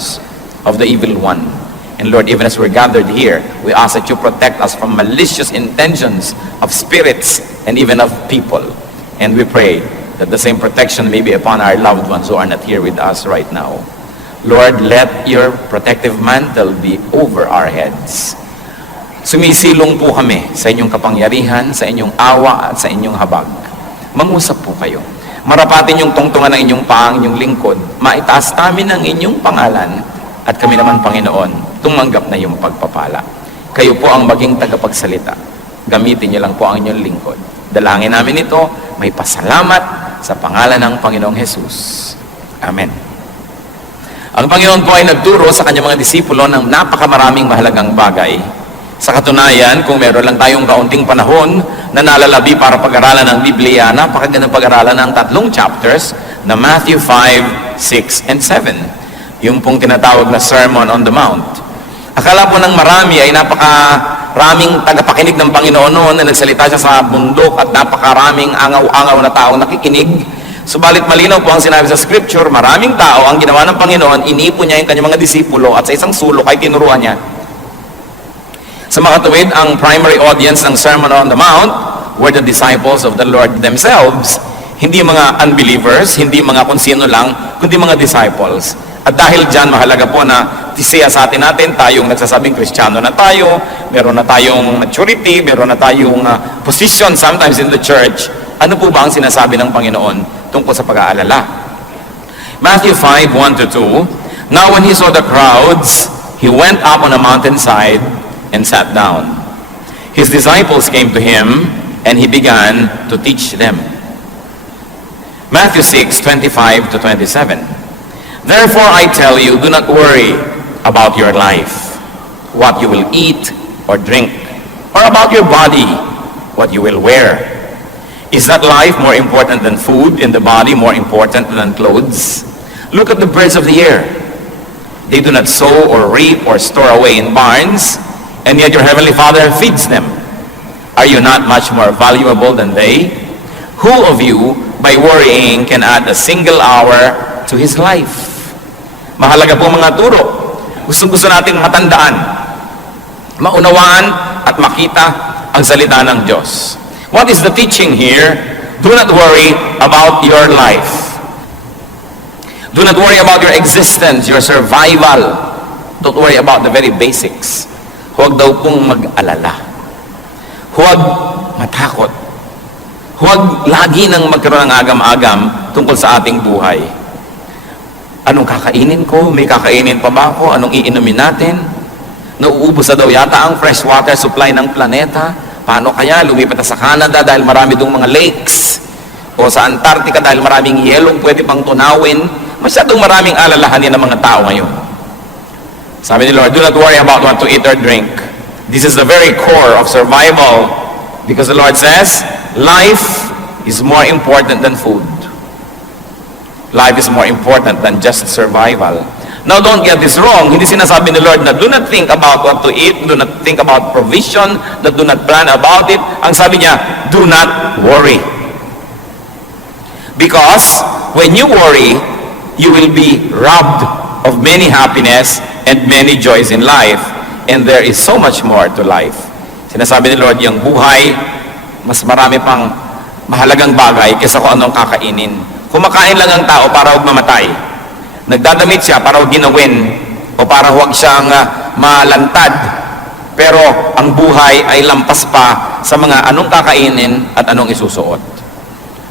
destructions of the evil one. And Lord, even as we're gathered here, we ask that you protect us from malicious intentions of spirits and even of people. And we pray that the same protection may be upon our loved ones who are not here with us right now. Lord, let your protective mantle be over our heads. Sumisilong po kami sa inyong kapangyarihan, sa inyong awa at sa inyong habag. Mangusap po kayo. Marapatin yung tungtungan ng inyong paang, inyong lingkod. Maitaas namin ang inyong pangalan at kami naman, Panginoon, tumanggap na yung pagpapala. Kayo po ang maging tagapagsalita. Gamitin niyo lang po ang inyong lingkod. Dalangin namin ito, may pasalamat sa pangalan ng Panginoong Jesus. Amen. Ang Panginoon po ay nagturo sa kanyang mga disipulo ng napakamaraming mahalagang bagay. Sa katunayan, kung meron lang tayong kaunting panahon na nalalabi para pag-aralan ng Biblia, napakagandang pag-aralan ng 3 chapters na Matthew 5, 6, and 7. Yung pong tinatawag na Sermon on the Mount. Akala po ng marami ay napakaraming tagapakinig ng Panginoon noon na nagsalita siya sa bundok at napakaraming angaw-angaw na taong nakikinig. Subalit malinaw po ang sinabi sa Scripture, maraming tao ang ginawa ng Panginoon, inipon niya yung kanyang mga disipulo at sa isang sulok ay tinuruan niya. Sa makatuwid, ang primary audience ng Sermon on the Mount were the disciples of the Lord themselves. Hindi mga unbelievers, hindi mga kung sino lang, kundi mga disciples. At dahil dyan, mahalaga po na tisiya sa atin tayong nagsasabing Kristiyano na tayo, meron na tayong maturity, meron na tayong position sometimes in the church. Ano po ba ang sinasabi ng Panginoon tungkol sa pag-aalala? Matthew 5, 1-2, Now when he saw the crowds, he went up on a mountainside and sat down. His disciples came to him, and he began to teach them. Matthew 6, 25-27, Therefore I tell you, do not worry about your life, what you will eat or drink, or about your body, what you will wear. Is not life more important than food, and the body more important than clothes? Look at the birds of the air. They do not sow or reap or store away in barns, and yet your heavenly Father feeds them. Are you not much more valuable than they? Who of you, by worrying, can add a single hour to his life? Mahalaga po mga turo. Gusto nating matandaan, maunawaan at makita ang salita ng Diyos. What is the teaching here? Do not worry about your life. Do not worry about your existence, your survival. Don't worry about the very basics. Huwag daw pong mag-alala. Huwag matakot. Huwag lagi nang magkaroon ng agam-agam tungkol sa ating buhay. Anong kakainin ko? May kakainin pa ba ako? Anong iinumin natin? Nauubos na daw yata ang fresh water supply ng planeta. Paano kaya? Lumipat na sa Canada dahil marami dong mga lakes. O sa Antarctica dahil maraming yellow pwede pang tunawin. Masyadong maraming alalahanin ng mga tao ngayon. Sabi ni Lord, do not worry about what to eat or drink. This is the very core of survival. Because the Lord says, life is more important than food. Life is more important than just survival. Now, don't get this wrong. Hindi sinasabi ni Lord na do not think about what to eat, do not think about provision, that do not plan about it. Ang sabi niya, do not worry. Because when you worry, you will be robbed of many happiness and many joys in life. And there is so much more to life. Sinasabi ni Lord, yung buhay, mas marami pang mahalagang bagay kaysa kung anong kakainin. Kumakain lang ang tao para huwag mamatay. Nagdadamit siya para huwag ginawin o para huwag siyang malantad. Pero ang buhay ay lampas pa sa mga anong kakainin at anong isusuot.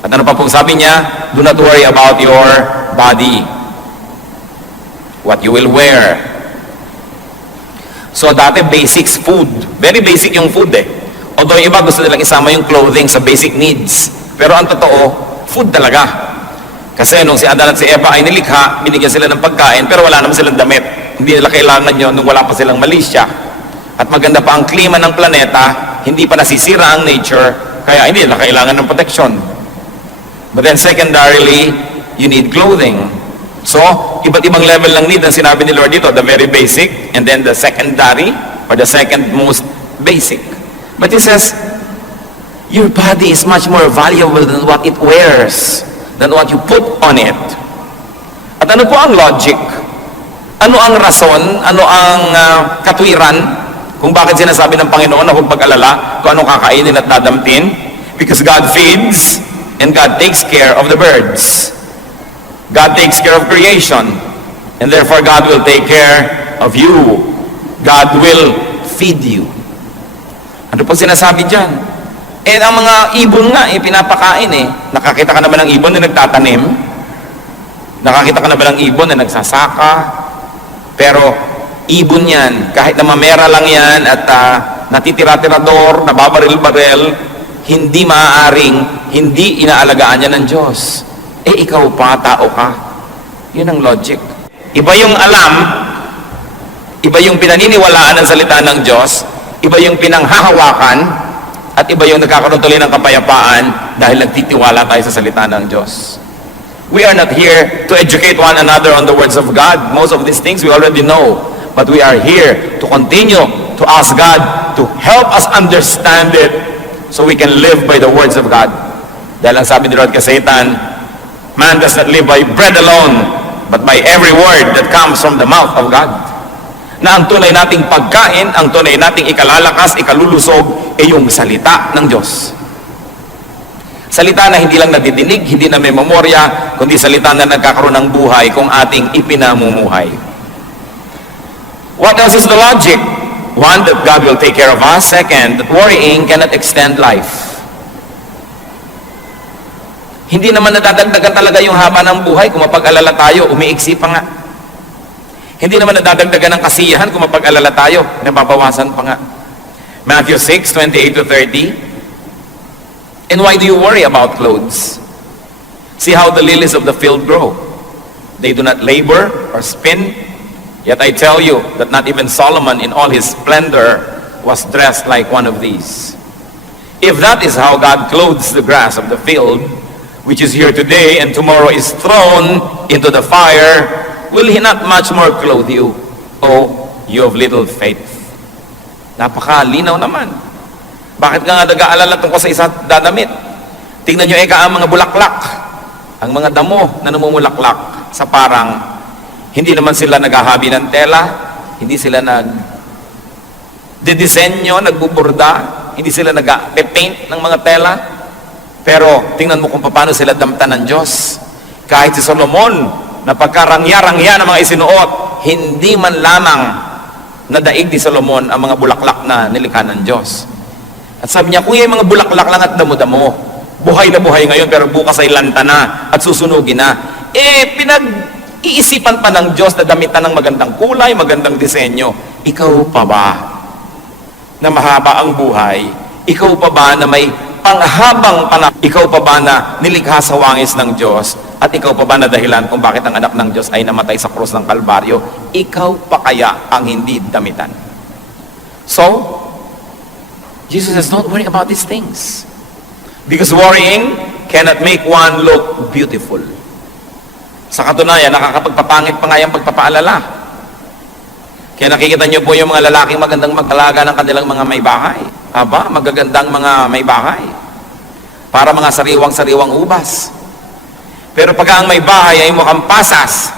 At ano pa pong sabi niya? Do not worry about your body. What you will wear. So dati basics food. Very basic yung food Although yung iba gusto nilang isama yung clothing sa basic needs. Pero ang totoo, food talaga. Kasi nung si Adan at si Eva ay nilikha, binigyan sila ng pagkain, pero wala naman silang damit. Hindi nila kailangan yun nung wala pa silang malisya. At maganda pa ang klima ng planeta, hindi pa nasisira ang nature, kaya hindi nila kailangan ng protection. But then secondarily, you need clothing. So, iba't ibang level ng need ang sinabi ni Lord dito, the very basic, and then the secondary, or the second most basic. But He says, your body is much more valuable than what it wears, than what you put on it. At ano po ang logic? Ano ang rason, ano ang katwiran kung bakit sinasabi ng Panginoon na huwag mag-alala kung anong kakainin at dadamtin? Because God feeds and God takes care of the birds. God takes care of creation, and therefore God will take care of you. God will feed you. Ano po sinasabi dyan? Ang mga ibon nga, pinapakain Nakakita ka naman ng ibon na nagtatanim? Nakakita ka naman ng ibon na nagsasaka? Pero, ibon yan. Kahit na mamera lang yan at natitira-tirador, nababaril-baril, hindi maaaring, hindi inaalagaan yan ng Diyos. Ikaw pa, tao ka. Yun ang logic. Iba yung alam, iba yung pinaniniwalaan ng salita ng Diyos, iba yung pinanghahawakan, at iba yung nagkakaroon tuloy ng kapayapaan dahil nagtitiwala tayo sa salita ng Diyos. We are not here to educate one another on the words of God. Most of these things we already know. But we are here to continue to ask God to help us understand it so we can live by the words of God. Dahil ang sabi ni Lord kay Satan, man does not live by bread alone, but by every word that comes from the mouth of God. Na ang tunay nating pagkain, ang tunay nating ikalalakas, ikalulusog, yung salita ng Diyos. Salita na hindi lang nadidinig, hindi na may memorya, kundi salita na nagkakaroon ng buhay kung ating ipinamumuhay. What else is the logic? One, that God will take care of us. Second, that worrying cannot extend life. Hindi naman nadadagdagan talaga yung haba ng buhay kung mapag-alala tayo, umiiksi pa nga. Hindi naman nadadagdagan ng kasiyahan kung mapag-alala tayo, nababawasan pa nga. Matthew 6:28-30. And why do you worry about clothes? See how the lilies of the field grow. They do not labor or spin. Yet I tell you that not even Solomon in all his splendor was dressed like one of these. If that is how God clothes the grass of the field, which is here today and tomorrow is thrown into the fire, will He not much more clothe you, O you of little faith? Napakalinaw naman. Bakit ka nga nag-aalala tungkol sa isa dadamit? Tingnan nyo ang mga bulaklak. Ang mga damo na namumulaklak sa parang, hindi naman sila naghahabi ng tela, hindi sila nagdidisenyo, nagbuburda, hindi sila nag-paint ng mga tela. Pero tingnan mo kung paano sila damtan ng Diyos. Kahit si Solomon, na pagkarangya-rangya ng mga isinuot, hindi man lamang nadaig ni Solomon ang mga bulaklak na nilikha ng Diyos. At sabi niya, kung yung mga bulaklak lang at damo-damo, buhay na buhay ngayon, pero bukas ay lanta na at susunugin na. Pinag-iisipan pa ng Diyos na damitan ng magandang kulay, magandang disenyo. Ikaw pa ba na mahaba ang buhay? Ikaw pa ba na may panghabang panahon? Ikaw pa ba na nilikha sa wangis ng Diyos? At ikaw pa ba na dahilan kung bakit ang anak ng Diyos ay namatay sa krus ng Kalbaryo? Ikaw pa kaya ang hindi damitan? So, Jesus says, don't worry about these things. Because worrying cannot make one look beautiful. Sa katunayan, nakakapagpapangit pa nga yung pagpapaalala. Kaya nakikita niyo po yung mga lalaking magandang mag-alaga ng kanilang mga may bahay. Aba, magagandang mga may bahay. Para mga sariwang-sariwang ubas. Pero pag ang may bahay ay mukhang pasas,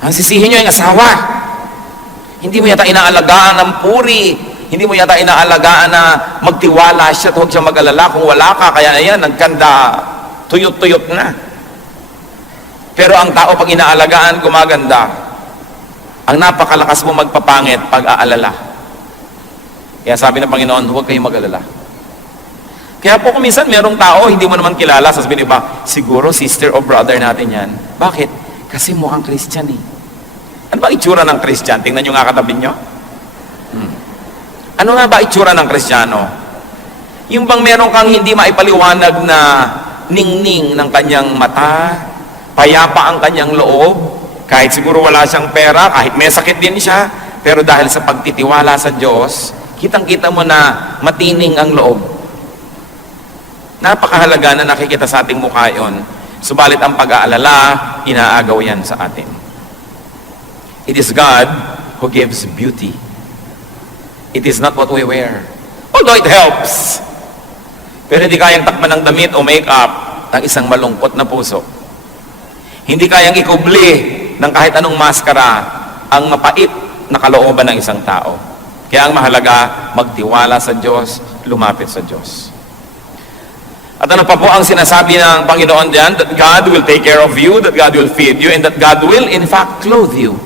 ang sisihin nyo yung asawa. Hindi mo yata inaalagaan ng puri. Hindi mo yata inaalagaan na magtiwala siya at huwag siya mag-alala. Kung wala ka, kaya na yan, nagkanda, tuyot-tuyot na. Pero ang tao pag inaalagaan, gumaganda. Ang napakalakas mo magpapangit pag-aalala. Kaya sabi ng Panginoon, huwag kayong mag-alala. Kaya po kung minsan merong tao, hindi mo naman kilala, sasabihin ba, siguro sister o brother natin yan. Bakit? Kasi mukhang Christian eh. Ano ba itsura ng Christian? Tingnan nyo nga katabi nyo. Ano nga ba itsura ng Kristiyano? Yung bang meron kang hindi maipaliwanag na ningning ng kanyang mata, payapa ang kanyang loob, kahit siguro wala siyang pera, kahit may sakit din siya, pero dahil sa pagtitiwala sa Diyos, kitang-kita mo na matining ang loob. Napakahalaga na nakikita sa ating mukha yun. Subalit ang pag-aalala, inaagaw yan sa atin. It is God who gives beauty. It is not what we wear. Although it helps. Pero hindi kayang takpan ng damit o make-up ng isang malungkot na puso. Hindi kayang ikubli ng kahit anong maskara ang mapait na kalooban ng isang tao. Kaya ang mahalaga, magtiwala sa Diyos, lumapit sa Diyos. At ano pa po ang sinasabi ng Panginoon diyan? That God will take care of you, that God will feed you, and that God will in fact clothe you.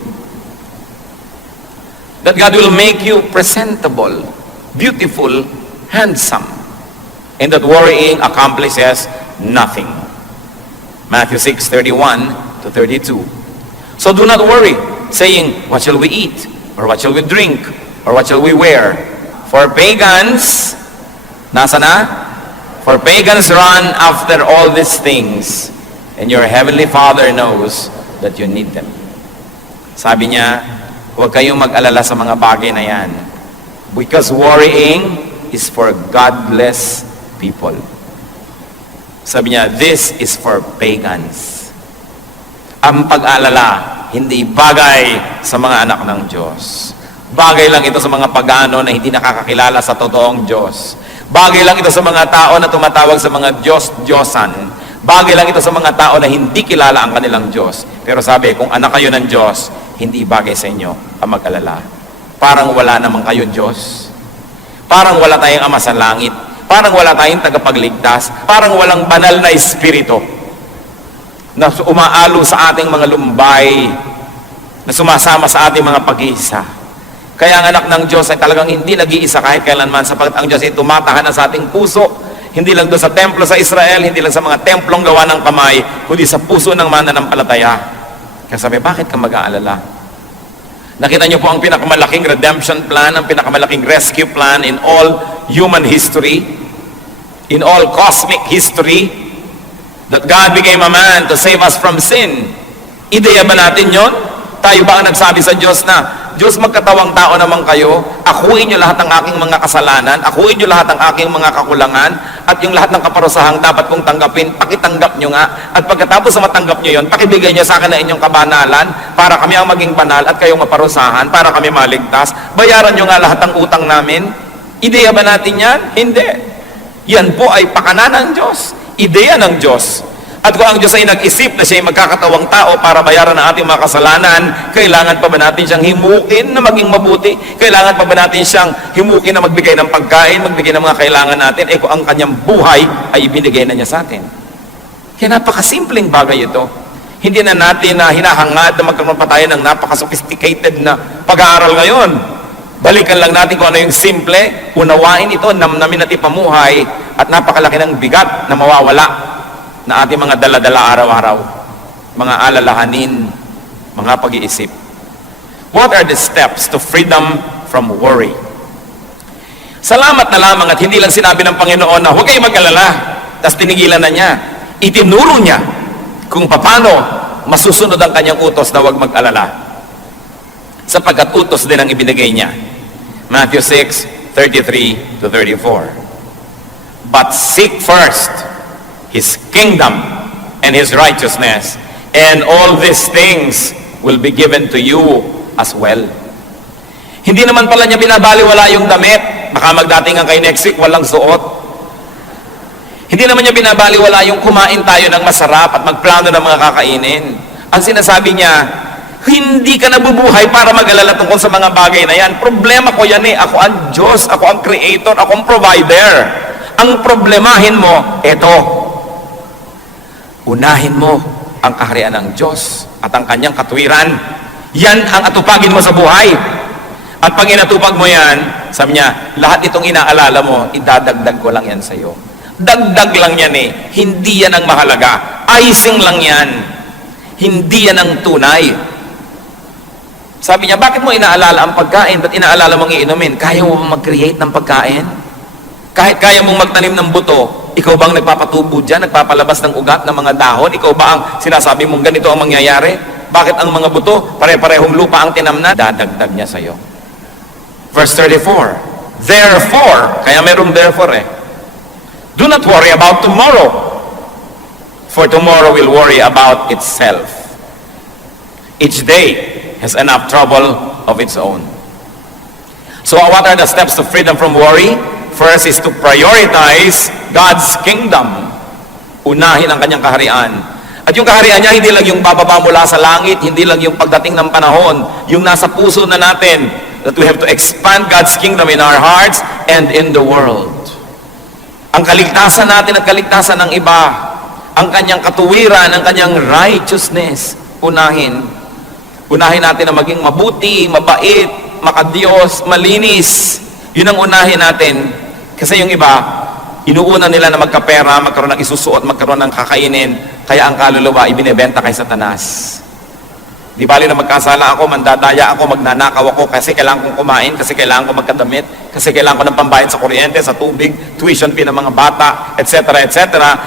That God will make you presentable, beautiful, handsome, and that worrying accomplishes nothing. Matthew 6:31 to 32. So do not worry, saying, what shall we eat? Or what shall we drink? Or what shall we wear? For pagans, nasa na? For pagans run after all these things, and your heavenly Father knows that you need them. Sabi niya, huwag kayong mag-alala sa mga bagay na yan. Because worrying is for godless people. Sabi niya, this is for pagans. Ang pag-alala, hindi bagay sa mga anak ng Diyos. Bagay lang ito sa mga pagano na hindi nakakakilala sa totoong Diyos. Bagay lang ito sa mga tao na tumatawag sa mga Diyos-Diyosan. Bagay lang ito sa mga tao na hindi kilala ang kanilang Diyos. Pero sabi, kung anak kayo ng Diyos, hindi bagay sa inyo ang mag-alala. Parang wala naman kayo Diyos. Parang wala tayong Ama sa langit. Parang wala tayong tagapagligtas. Parang walang banal na espiritu na umaalo sa ating mga lumbay, na sumasama sa ating mga pag-iisa. Kaya ang anak ng Diyos ay talagang hindi nag-iisa kahit kailanman, sapagkat ang Diyos ay tumatahanan sa ating puso, hindi lang doon sa templo sa Israel, hindi lang sa mga templong gawa ng kamay, kundi sa puso ng mananampalataya. Kaya sabi, bakit ka mag-aalala? Nakita niyo po ang pinakamalaking redemption plan, ang pinakamalaking rescue plan in all human history, in all cosmic history, that God became a man to save us from sin. Ideya ba natin yon? Tayo ba ang nagsabi sa Diyos na, Diyos, magkatawang tao naman kayo, akuin niyo lahat ng aking mga kasalanan, akuin niyo lahat ng aking mga kakulangan, at yung lahat ng kaparusahang dapat kong tanggapin, pakitanggap niyo nga, at pagkatapos sa matanggap niyo yon, pakibigay niyo sa akin na inyong kabanalan, para kami ang maging banal, at kayong maparusahan, para kami maligtas, bayaran niyo nga lahat ng utang namin. Ideya ba natin yan? Hindi. Yan po ay pakana ng Diyos, ideya ng Diyos. At kung ang Diyos ay nag-isip na siya ay magkakatawang tao para bayaran ang ating mga kasalanan, kailangan pa ba natin siyang himukin na maging mabuti? Kailangan pa ba natin siyang himukin na magbigay ng pagkain, magbigay ng mga kailangan natin? Eh kung ang kanyang buhay ay ibinigay na niya sa atin. Kaya napakasimpleng bagay ito. Hindi na natin na hinahangad na magkaroon pa tayo ng napaka-sophisticated na pag-aaral ngayon. Balikan lang natin kung ano yung simple, unawain ito, namnamin natin pamuhay, at napakalaki ng bigat na mawawala na ating mga dala-dala araw-araw, mga alalahanin, mga pag-iisip. What are the steps to freedom from worry? Salamat na lamang at hindi lang sinabi ng Panginoon na huwag kayo mag-alala, tapos tinigilan na niya. Itinuro niya kung paano masusunod ang kanyang utos na huwag mag-alala. Sapagkat utos din ang ibinigay niya. Matthew 6:33 to 34. But seek first His kingdom and His righteousness, and all these things will be given to you as well. Hindi naman pala niya binabaliwala yung damit. Baka magdatingan kayo next week, walang suot. Hindi naman niya binabaliwala yung kumain tayo ng masarap at magplano ng mga kakainin. Ang sinasabi niya, hindi ka nabubuhay para mag-alala tungkol sa mga bagay na yan. Problema ko yan eh. Ako ang Diyos, ako ang Creator, ako ang Provider. Ang problemahin mo, eto. Unahin mo ang kaharian ng Diyos at ang kanyang katwiran. Yan ang atupagin mo sa buhay. At pag inatupag mo yan, sabi niya, lahat itong inaalala mo, idadagdag ko lang yan sa iyo. Dagdag lang yan eh. Hindi yan ang mahalaga. Icing lang yan. Hindi yan ang tunay. Sabi niya, bakit mo inaalala ang pagkain? Ba't inaalala mong iinumin? Kaya mo ba mag-create ng pagkain? Kahit kaya mong magtanim ng buto, ikaw bang nagpapatubo dyan, nagpapalabas ng ugat ng mga dahon? Ikaw ba ang sinasabi mong ganito ang mangyayari? Bakit ang mga buto, pare-parehong lupa ang tinamnan? Dadagdag niya sa'yo. Verse 34, therefore, kaya merong therefore eh, do not worry about tomorrow, for tomorrow will worry about itself. Each day has enough trouble of its own. So what are the steps to freedom from worry? First is to prioritize God's kingdom. Unahin ang kanyang kaharian. At yung kaharian niya, hindi lang yung bababa mula sa langit, hindi lang yung pagdating ng panahon, yung nasa puso na natin, that we have to expand God's kingdom in our hearts and in the world. Ang kaligtasan natin at kaligtasan ng iba, ang kanyang katuwiran, ang kanyang righteousness, unahin natin na maging mabuti, mabait, makadiyos, malinis. Yun ang unahin natin. Kasi yung iba, inuuna nila na magkapera, magkaroon ng isusuot, magkaroon ng kakainin, kaya ang kaluluwa ibinebenta kay Satanas. Di bali na magkasala ako, mandadaya ako, magnanakaw ako kasi kailangan kong kumain, kasi kailangan ko magkadamit, kasi kailangan ko ng pambayad sa kuryente, sa tubig, tuition fee ng mga bata, etc. etc.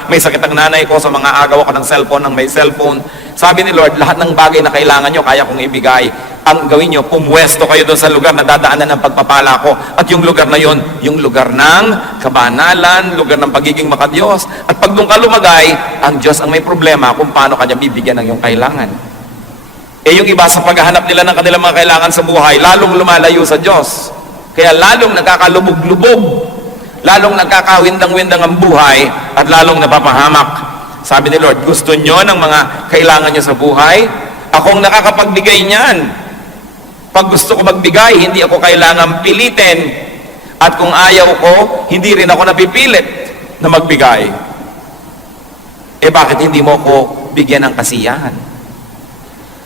May sakit ang nanay ko, sa mga agaw ako ng cellphone, ng may cellphone. Sabi ni Lord, lahat ng bagay na kailangan nyo, kaya kong ibigay. Ang gawin nyo, pumwesto kayo doon sa lugar na dadaanan ng pagpapala ko. At yung lugar na yon, yung lugar ng kabanalan, lugar ng pagiging makadiyos. At pag doon ka lumagay, ang Diyos ang may problema kung paano kanya bibigyan ng iyong kailangan. Yung iba sa paghahanap nila ng kanilang mga kailangan sa buhay, lalong lumalayo sa Diyos. Kaya lalong nagkakalubog-lubog, lalong nagkakawindang-windang ang buhay, at lalong napapahamak. Sabi ni Lord, gusto nyo ng mga kailangan nyo sa buhay? Akong nakakapagbigay niyan. Pag gusto ko magbigay, hindi ako kailangan pilitin. At kung ayaw ko, hindi rin ako napipilit na magbigay. Bakit hindi mo ko bigyan ng kasiyahan?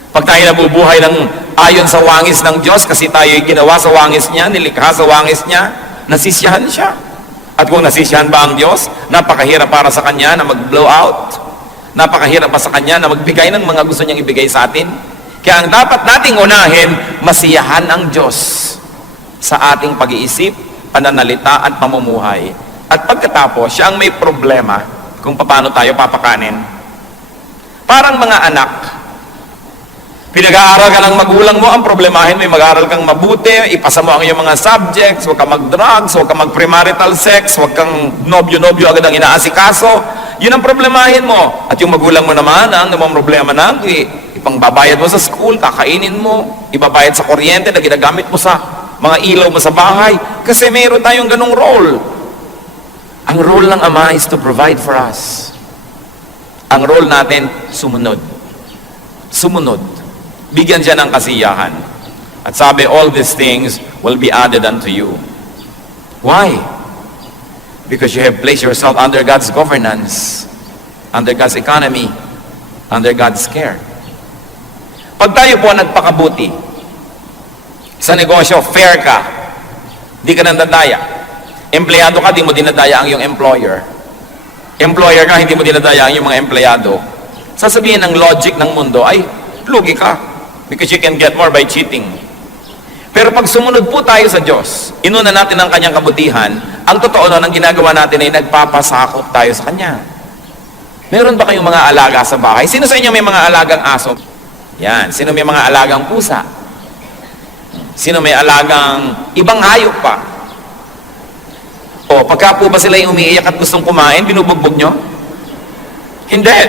Pag tayo nabubuhay ng ayon sa wangis ng Diyos, kasi tayo ginawa sa wangis niya, nilikha sa wangis niya, nasisiyahan siya. At kung nasisiyahan ba ang Diyos, napakahirap para sa Kanya na mag-blow out. Napakahirap pa sa Kanya na magbigay ng mga gusto niyang ibigay sa atin. Kaya ang dapat nating unahin, masiyahan ang Diyos sa ating pag-iisip, pananalita at pamumuhay. At pagkatapos, siya ang may problema kung paano tayo papakanin. Parang mga anak, pinag-aaral ka ng magulang mo, ang problemahin mo, mag-aaral kang mabuti, ipasa mo ang iyong mga subjects, huwag kang mag-drugs, huwag kang mag-premarital sex, huwag kang nobyo-nobyo agad ang inaasikaso. Yun ang problemahin mo. At yung magulang mo naman, ang namang problema na, ipangbabayad mo sa school, kakainin mo, ibabayad sa kuryente na ginagamit mo sa mga ilaw mo sa bahay. Kasi mayroon tayong ganong role. Ang role ng Ama is to provide for us. Ang role natin, sumunod. Sumunod. Bigyan siya ng kasiyahan. At sabi, all these things will be added unto you. Why? Because you have placed yourself under God's governance, under God's economy, under God's care. Pag tayo po nagpakabuti, sa negosyo, fair ka, di ka nandadaya. Empleyado ka, di mo dinadaya ang iyong employer. Employer ka, hindi mo dinadaya ang iyong mga empleyado. Sasabihin ng logic ng mundo, ay, lugi ka. Because you can get more by cheating. Pero pag sumunod po tayo sa Diyos, inuna natin ang kanyang kabutihan, ang totoo nun, ang ginagawa natin ay nagpapasakop tayo sa kanya. Meron ba kayong mga alaga sa bahay? Sino sa inyo may mga alagang aso? Yan. Sino may mga alagang pusa? Sino may alagang ibang hayop pa? O, pagka po ba sila yung umiiyak at gustong kumain, binubugbog nyo? Hindi.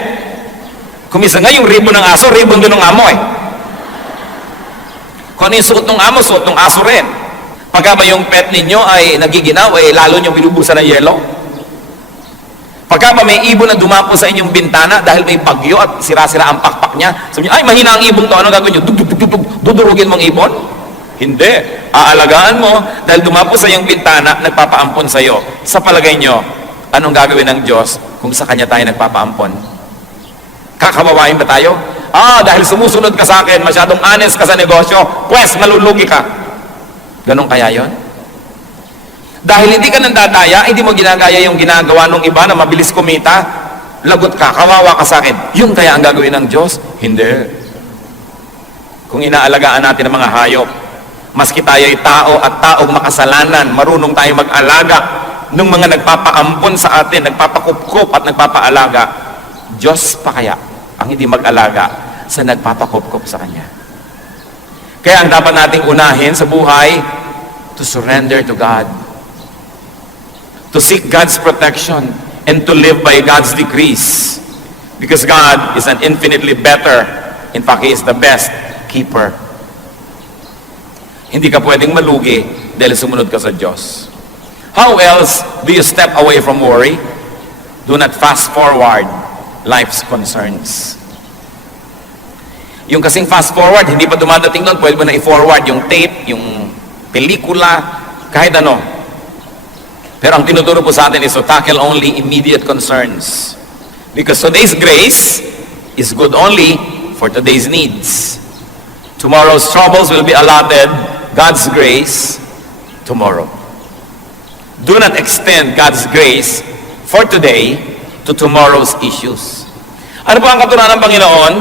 Kumisa nga yung ribbon ng aso, ribbon din ng amo eh. Kung ano yung suot ng amo, suot ng aso rin. Pagka ba yung pet ninyo ay nagiginaw, lalo nyo binubusan ng yelo? Pagka ba may ibon na dumapo sa inyong bintana dahil may bagyo at sira-sira ang pakpak niya, sabi niyo, ay mahina ang ibon to, ano gagawin nyo? Dudurugin mong ibon? Hindi. Aalagaan mo dahil dumapo sa iyong bintana, nagpapaampon sa iyo. Sa palagay nyo, anong gagawin ng Diyos kung sa Kanya tayo nagpapaampon? Kakawawain ba tayo? Dahil sumusunod ka sa akin, masyadong honest ka sa negosyo, pues malulugi ka. Ganon kaya yon? Dahil hindi ka nandadaya, hindi mo ginagaya yung ginagawa ng iba na mabilis kumita, lagot ka, kawawa ka sa akin. Yun kaya ang gagawin ng Diyos? Hindi. Kung inaalagaan natin ang mga hayop, maski tayo ay tao at taong makasalanan, marunong tayo mag-alaga ng mga nagpapaampon sa atin, nagpapakupkup at nagpapaalaga, Diyos pa kaya ang hindi mag-alaga sa nagpapakupkup sa Kanya. Kaya ang dapat nating unahin sa buhay, to surrender to God, to seek God's protection, and to live by God's decrees. Because God is an infinitely better, in fact, He is the best keeper. Hindi ka pwedeng malugi dahil sumunod ka sa Diyos. How else do you step away from worry? Do not fast forward life's concerns. Yung kasing fast forward, hindi pa dumadating doon, pwede mo na i-forward yung tape, yung pelikula, kahit ano. Pero ang tinuturo po sa atin is to tackle only immediate concerns. Because today's grace is good only for today's needs. Tomorrow's troubles will be allotted God's grace tomorrow. Do not extend God's grace for today to tomorrow's issues. Ano po ang katuruan ng Panginoon?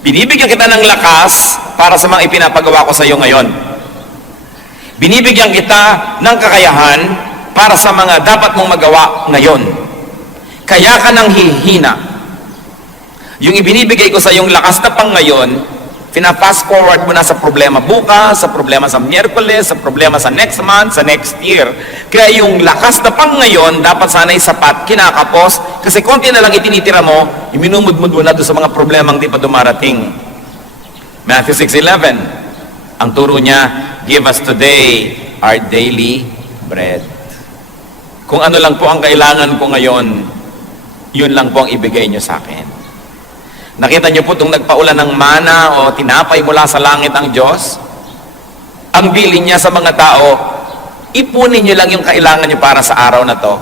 Binibigyan kita ng lakas para sa mga ipinapagawa ko sa iyo ngayon. Binibigyan kita ng kakayahan para sa mga dapat mong magawa ngayon. Kaya ka nang hihina. Yung ibinibigay ko sa iyong lakas na pang ngayon, fast forward mo na sa problema bukas, sa problema sa Miyerkules, sa problema sa next month, sa next year. Kaya yung lakas na pang ngayon, dapat sana'y sapat, kinakapos, kasi konti na lang itinitira mo, iminumudmud mo na doon sa mga problemang di pa dumarating. Matthew 6:11, ang turo niya, give us today our daily bread. Kung ano lang po ang kailangan ko ngayon, yun lang po ang ibigay niyo sa akin. Nakita niyo po itong nagpaulan ng mana o tinapay mula sa langit ang Diyos? Ang bilin niya sa mga tao, ipunin niyo lang yung kailangan niyo para sa araw na to.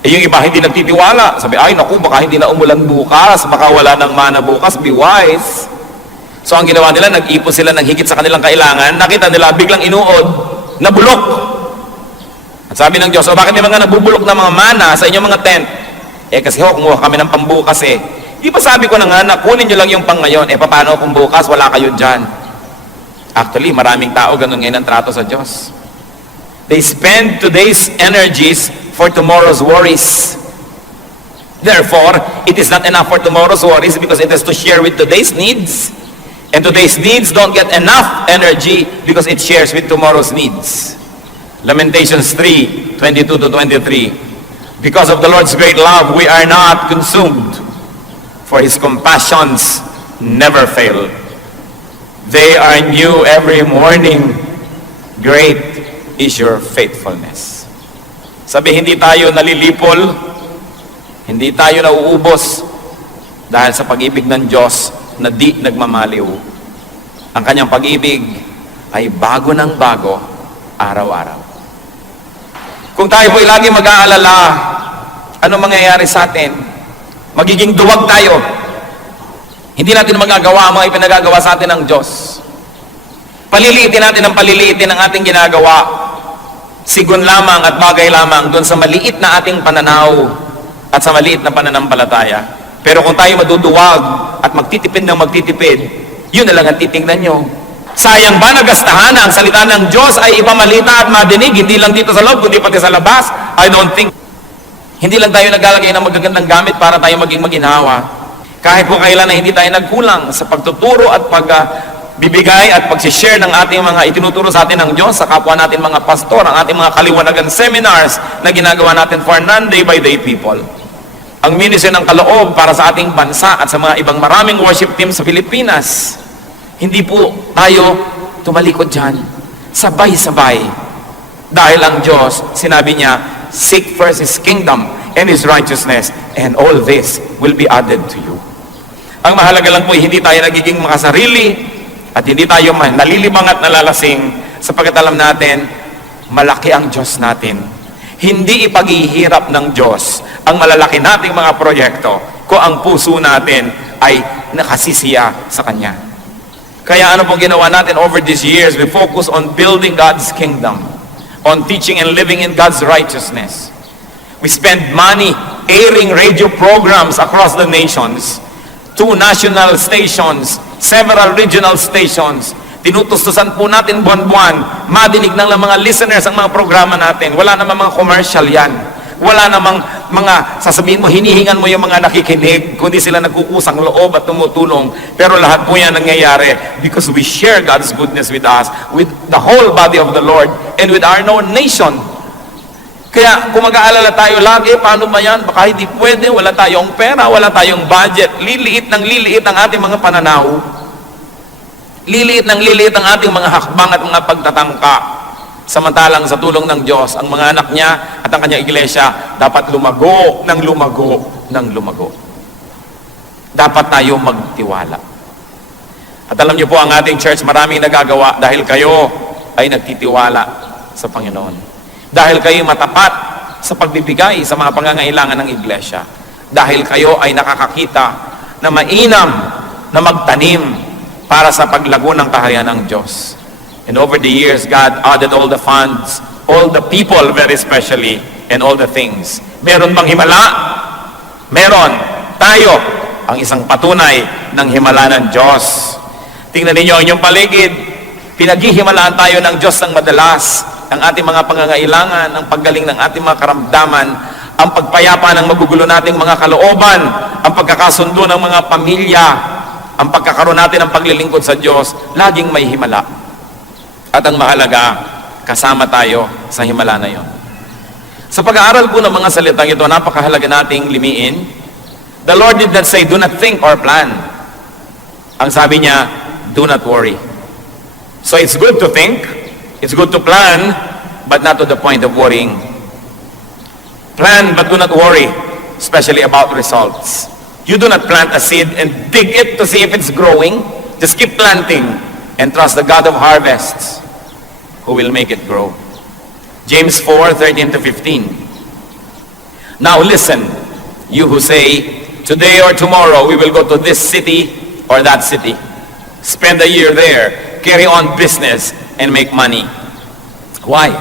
Eh yung iba hindi nagtitiwala. Sabi, ay naku, baka hindi na umulan bukas, baka wala ng mana bukas, be wise. So ang ginawa nila, nag-ipon sila ng higit sa kanilang kailangan, nakita nila biglang inuod, nabulok. At sabi ng Diyos, o bakit may mga nabubulok na mga mana sa inyong mga tent? Eh kasi kumuha kami ng pambukas eh. Di ba sabi ko na nga, kunin nyo lang yung pang ngayon, eh paano kung bukas wala kayo dyan? Actually, maraming tao ganun ngayon ang trato sa Diyos. They spend today's energies for tomorrow's worries. Therefore, it is not enough for tomorrow's worries because it is to share with today's needs. And today's needs don't get enough energy because it shares with tomorrow's needs. Lamentations 3:22-23. Because of the Lord's great love, we are not consumed, for His compassions never fail. They are new every morning. Great is your faithfulness. Sabi, hindi tayo nalilipol, hindi tayo nauubos dahil sa pag-ibig ng Diyos na di nagmamaliw. Ang kanyang pag-ibig ay bago ng bago, araw-araw. Kung tayo po'y lagi mag-aalala, ano mangyayari sa atin? Magiging duwag tayo. Hindi natin magagawa ang mga ipinagagawa sa atin ng Diyos. Paliliitin natin ang paliliitin ang ating ginagawa. Sigun lamang at bagay lamang doon sa maliit na ating pananaw at sa maliit na pananampalataya. Pero kung tayo maduduwag at magtitipid ng magtitipid, yun na lang ang titignan nyo. Sayang ba na gastahan ang salita ng Diyos ay ipamalita at madinig, hindi lang dito sa loob, kundi pati sa labas? I don't think. Hindi lang tayo naglalagay ng magagandang gamit para tayo maging maginhawa. Kahit po kailan na hindi tayo nagkulang sa pagtuturo at pagbibigay at pagsishare ng ating mga itinuturo sa atin ng Diyos sa kapwa natin mga pastor, ang ating mga kaliwanagan seminars na ginagawa natin for non-day by day people. Ang ministry ng kaloob para sa ating bansa at sa mga ibang maraming worship team sa Pilipinas. Hindi po tayo tumalikod dyan. Sabay-sabay. Dahil ang Diyos, sinabi niya, seek first His kingdom and His righteousness, and all this will be added to you. Ang mahalaga lang po, hindi tayo nagiging makasarili at hindi tayo nalilibang at nalalasing sapagkat alam natin, malaki ang Diyos natin. Hindi ipaghihirap ng Diyos ang malalaki nating mga proyekto kung ang puso natin ay nakasisiya sa Kanya. Kaya ano pong ginawa natin over these years? We focus on building God's kingdom, on teaching and living in God's righteousness. We spend money airing radio programs across the nations, 2 national stations, several regional stations. Tinutustusan po natin buwan-buwan, madinig ng mga listeners ang mga programa natin. Wala namang mga commercial yan. Wala namang mga, sasabihin mo, hinihingan mo yung mga nakikinig, kundi sila nagkukusang loob at tumutulong. Pero lahat po yan nangyayari because we share God's goodness with us, with the whole body of the Lord, and with our known nation. Kaya kung mag-aalala tayo lagi, paano ba yan? Baka hindi pwede, wala tayong pera, wala tayong budget. Liliit ng liliit ang ating mga pananaw. Liliit ng liliit ang ating mga hakbang at mga pagtatangka. Samantalang sa tulong ng Diyos, ang mga anak niya at ang kanyang iglesia dapat lumago ng lumago ng lumago. dapat tayo magtiwala. At alam niyo po, ang ating church maraming nagagawa dahil kayo ay nagtitiwala sa Panginoon. Dahil kayo matapat sa pagbibigay sa mga pangangailangan ng iglesia. Dahil kayo ay nakakakita na mainam na magtanim para sa paglago ng kaharian ng Diyos. And over the years, God added all the funds, all the people very especially, and all the things. Meron bang himala? Meron. Tayo ang isang patunay ng himala ng Diyos. Tingnan ninyo ang inyong paligid. Pinaghihimalaan tayo ng Diyos ng madalas. Ang ating mga pangangailangan, ang paggaling ng ating mga karamdaman, ang pagpayapa ng magugulo nating mga kalooban, ang pagkakasundo ng mga pamilya, ang pagkakaroon natin ng paglilingkod sa Diyos, laging may himala. At ang mahalaga, kasama tayo sa himala na yon. Sa pag-aaral po ng mga salitang ito, napakahalaga nating limiin. The Lord did not say, do not think or plan. Ang sabi niya, do not worry. So it's good to think, it's good to plan, but not to the point of worrying. Plan, but do not worry, especially about results. You do not plant a seed and dig it to see if it's growing. Just keep planting and trust the God of harvests who will make it grow. James 4:13-15. Now listen, you who say, today or tomorrow we will go to this city or that city. Spend a year there, carry on business, and make money. Why?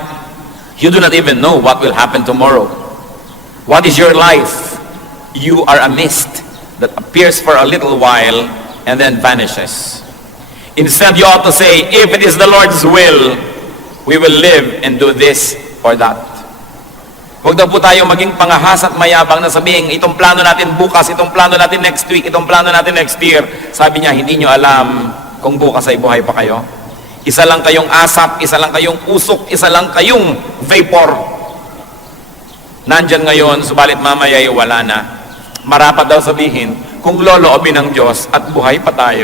You do not even know what will happen tomorrow. What is your life? You are a mist that appears for a little while and then vanishes. Instead, you ought to say, if it is the Lord's will, we will live and do this or that. Huwag daw po tayo maging pangahas at mayabang na sabihin, itong plano natin bukas, itong plano natin next week, itong plano natin next year. Sabi niya, hindi nyo alam kung bukas ay buhay pa kayo. Isa lang kayong asap, isa lang kayong usok, isa lang kayong vapor. Nandyan ngayon, subalit mamaya ay wala na. Marapat daw sabihin, kung loloobin ng Diyos at buhay pa tayo.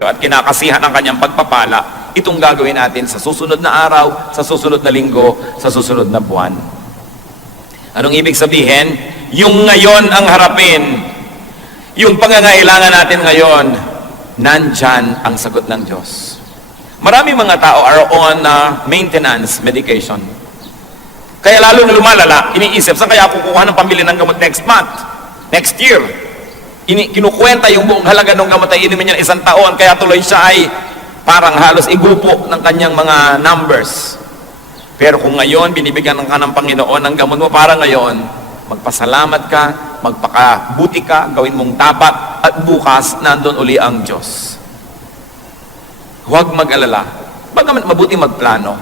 At kinakasihan ang kanyang pagpapala, itong gagawin natin sa susunod na araw, sa susunod na linggo, sa susunod na buwan. Anong ibig sabihin? Yung ngayon ang harapin, yung pangangailangan natin ngayon, nandyan ang sagot ng Diyos. Maraming mga tao are on maintenance medication. Kaya lalo na lumalala, iniisip, saan kaya kukuha ng pambili ng gamot next month, next year? Kinukwenta yung buong halaga ng gamot ay inumin niya 1 taon, kaya tuloy siya ay parang halos igupo ng kanyang mga numbers. Pero kung ngayon, binibigyan ka ng Panginoon ng gamot mo para ngayon, magpasalamat ka, magpakabuti ka, gawin mong tapat, at bukas, nandun uli ang Diyos. Huwag mag-alala. Bagamat mabuti magplano,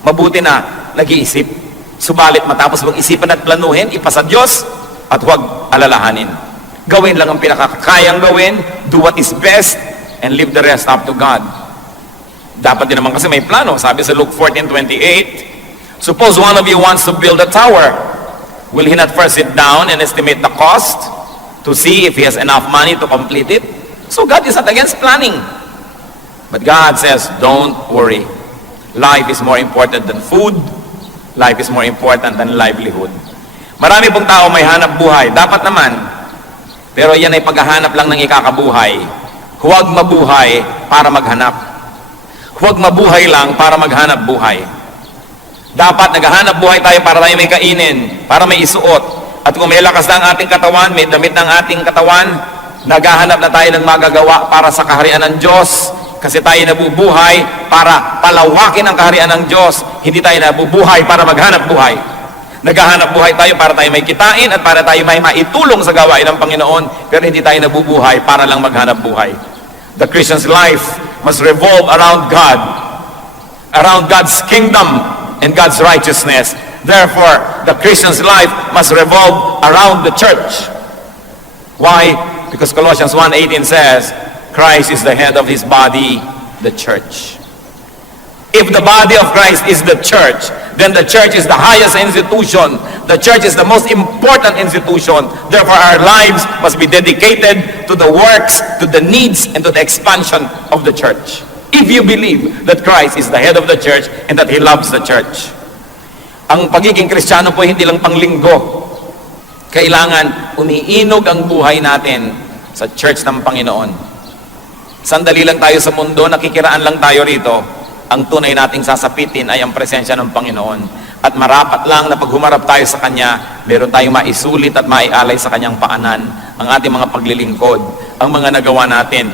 mabuti na nag-iisip, subalit matapos mong isipan at planuhin, ipasa Diyos, at huwag alalahanin. Gawin lang ang pinakakayang gawin, do what is best, and leave the rest up to God. Dapat din naman kasi may plano. Sabi sa Luke 14:28, suppose one of you wants to build a tower. Will he not first sit down and estimate the cost to see if he has enough money to complete it? So God is not against planning. But God says, don't worry. Life is more important than food. Life is more important than livelihood. Marami pong tao may hanap buhay. Dapat naman. Pero yan ay paghahanap lang ng ikakabuhay. Huwag mabuhay para maghanap. Huwag mabuhay lang para maghanap buhay. Dapat naghahanap buhay tayo para tayo may kainin, para may isuot. At kung may lakas na ang ating katawan, may damit ng ating katawan, naghahanap na tayo ng magagawa para sa kaharian ng Diyos. Kasi tayo nabubuhay para palawakin ang kaharian ng Diyos. Hindi tayo nabubuhay para maghanap buhay. Naghahanap buhay tayo para tayo may kitain at para tayo may maitulong sa gawain ng Panginoon. Pero hindi tayo nabubuhay para lang maghanap buhay. The Christian's life must revolve around God, around God's kingdom and God's righteousness. Therefore, the Christian's life must revolve around the church. Why? Because Colossians 1:18 says, Christ is the head of his body, the church. If the body of Christ is the church, then the church is the highest institution. The church is the most important institution. Therefore, our lives must be dedicated to the works, to the needs, and to the expansion of the church. If you believe that Christ is the head of the church and that He loves the church. Ang pagiging Kristiyano po hindi lang panglinggo. Kailangan umiinog ang buhay natin sa church ng Panginoon. Sandali lang tayo sa mundo, nakikiraan lang tayo rito. Ang tunay nating sasapitin ay ang presensya ng Panginoon. At marapat lang na pag humarap tayo sa Kanya, meron tayong maisulit at maialay sa Kanyang paanan ang ating mga paglilingkod, ang mga nagawa natin.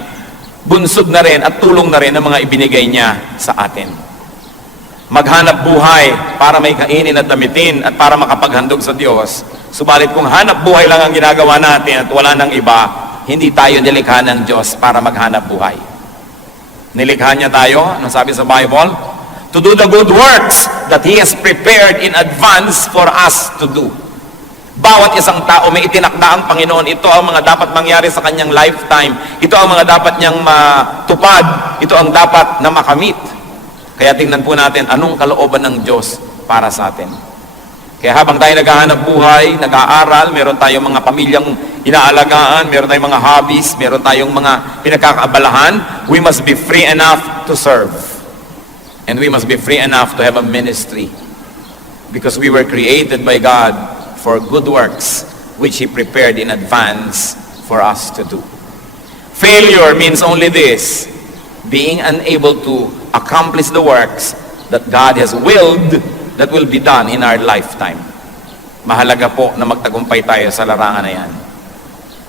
Bunsod na rin at tulong na rin ang mga ibinigay niya sa atin. Maghanap buhay para may kainin at damitin at para makapaghandog sa Diyos. Subalit kung hanap buhay lang ang ginagawa natin at wala nang iba, hindi tayo nilikha ng Diyos para maghanap buhay. Nilikha niya tayo, ano sabi sa Bible? To do the good works that He has prepared in advance for us to do. Bawat isang tao may itinakda ang Panginoon. Ito ang mga dapat mangyari sa kanyang lifetime. Ito ang mga dapat niyang matupad. Ito ang dapat na makamit. Kaya tingnan po natin anong kalooban ng Diyos para sa atin. Kaya habang tayo naghahanap buhay, nag-aaral, meron tayong mga pamilyang inaalagaan, meron tayong mga hobbies, meron tayong mga pinagkakaabalahan, we must be free enough to serve. And we must be free enough to have a ministry. Because we were created by God for good works, which He prepared in advance for us to do. Failure means only this, being unable to accomplish the works that God has willed that will be done in our lifetime. Mahalaga po na magtagumpay tayo sa larangan na yan.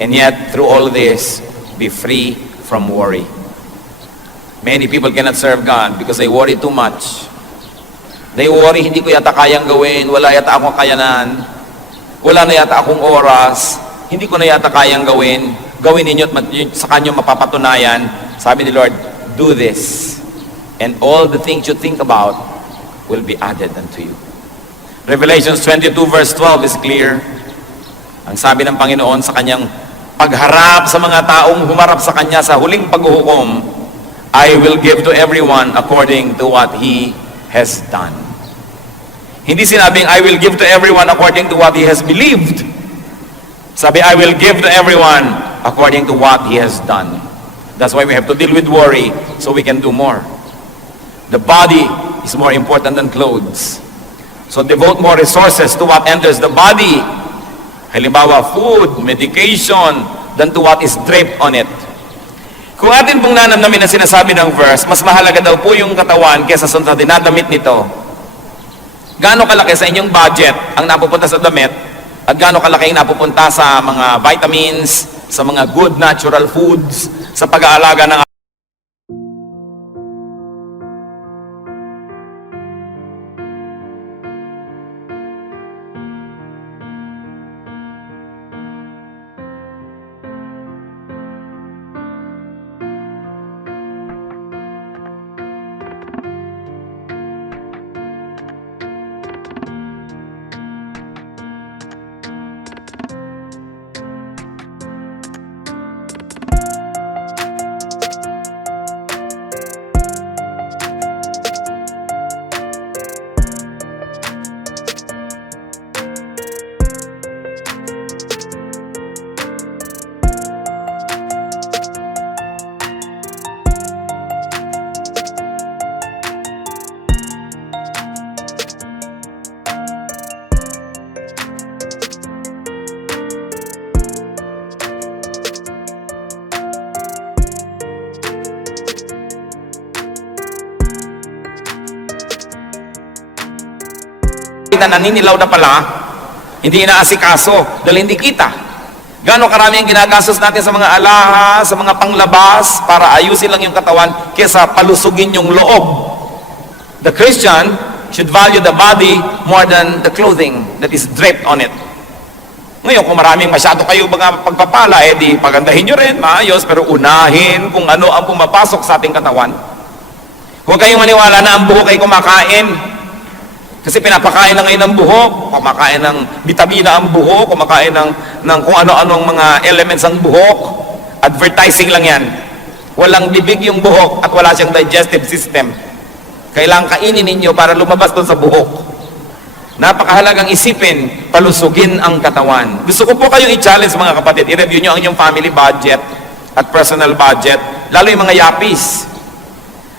And yet, through all this, be free from worry. Many people cannot serve God because they worry too much. They worry, hindi ko yata kayang gawin, wala yata akong kayanan, wala na yata akong oras, hindi ko na yata kayang gawin. Gawin ninyo at sa kanyo mapapatunayan. Sabi ni Lord, do this. And all the things you think about will be added unto you. Revelations 22 verse 12 is clear. Ang sabi ng Panginoon sa kanyang pagharap sa mga taong humarap sa kanya sa huling paghuhukom, I will give to everyone according to what he has done. Hindi sinabing I will give to everyone according to what he has believed. Sabi, I will give to everyone according to what he has done. That's why we have to deal with worry so we can do more. The body is more important than clothes. So devote more resources to what enters the body. Halimbawa, food, medication, than to what is draped on it. Kung atin pong nanamnamin na sinasabi ng verse, mas mahalaga daw po yung katawan kesa sa dinadamit nito. Gaano kalaki sa inyong budget ang napupunta sa damit at gaano kalaki ang napupunta sa mga vitamins, sa mga good natural foods, sa pag-aalaga ng na naninilaw na pala, hindi inaasikaso dahil hindi kita. Gaano karami ang ginagastos natin sa mga alahas, sa mga panglabas, para ayusin lang yung katawan, kaysa palusugin yung loob. The Christian should value the body more than the clothing that is draped on it. Ngayon, kung maraming masyado kayo mga pagpapala, di pagandahin nyo rin, maayos, pero unahin kung ano ang pumapasok sa ating katawan. Huwag kayong maniwala na ang buhok ay kumakain. Kasi pinapakain na ngayon ng buhok, kumakain ng vitamina ang buhok, kumakain ng kung ano-anong mga elements ang buhok. Advertising lang yan. Walang bibig yung buhok at wala siyang digestive system. Kailangan kainin ninyo para lumabas doon sa buhok. Napakahalagang isipin, palusugin ang katawan. Gusto ko po kayong i-challenge mga kapatid, i-review nyo ang inyong family budget at personal budget, lalo yung mga yapis.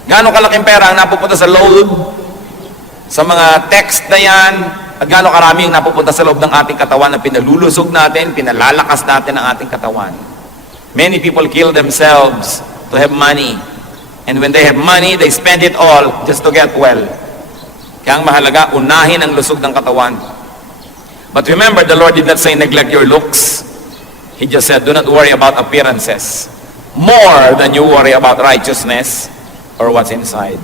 Gaano kalaking pera ang napupunta sa load, sa mga text na yan, at gaano karami yung napupunta sa loob ng ating katawan na pinalulusog natin, pinalalakas natin ang ating katawan. Many people kill themselves to have money. And when they have money, they spend it all just to get well. Kaya ang mahalaga, unahin ang lusog ng katawan. But remember, the Lord did not say neglect your looks. He just said, do not worry about appearances more than you worry about righteousness or what's inside.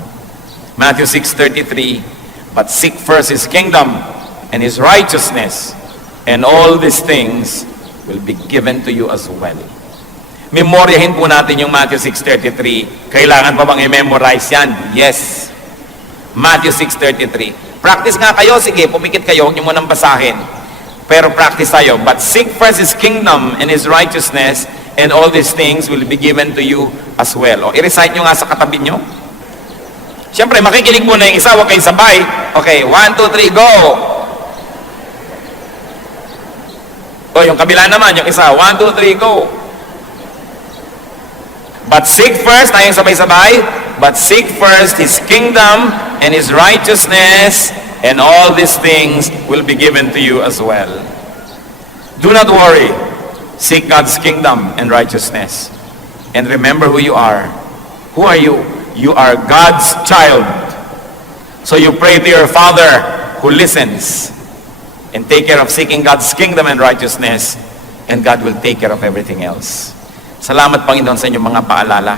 Matthew 6:33, but seek first His kingdom and His righteousness, and all these things will be given to you as well. Memoryahin po natin yung Matthew 6:33. Kailangan pa bang i-memorize yan? Yes. Matthew 6:33. Practice nga kayo, sige, pumikit kayo, huwag niyo munang basahin. Pero practice tayo. But seek first His kingdom and His righteousness, and all these things will be given to you as well. O, i-recite nyo nga sa katabi nyo. Siyempre, makikinig muna yung isa, huwag kayong sabay. Okay, 1, 2, 3, go! O, yung kabila naman, yung isa, 1, 2, 3, go! But seek first, tayong sabay-sabay, but seek first His kingdom and His righteousness, and all these things will be given to you as well. Do not worry. Seek God's kingdom and righteousness. And remember who you are. Who are you? You are God's child. So you pray to your Father who listens, and take care of seeking God's kingdom and righteousness, and God will take care of everything else. Salamat, Panginoon, sa inyong mga paalala.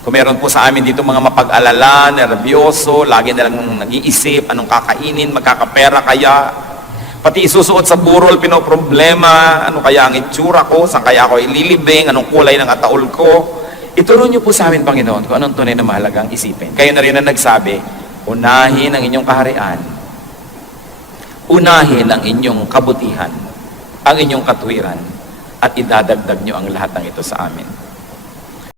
Kung meron po sa amin dito mga mapag-alala, nervyoso, lagi na lang nag-iisip, anong kakainin, magkakapera kaya, pati isusuot sa burol, pinoproblema, ano kaya ang itsura ko, saan kaya ako ililibing, anong kulay ng ataol ko. Ituro niyo po sa amin, Panginoon, kung anong tunay na mahalagang isipin. Kayo na rin ang nagsabi, unahin ang inyong kaharian, unahin ang inyong kabutihan, ang inyong katwiran, at idadagdag nyo ang lahat ng ito sa amin.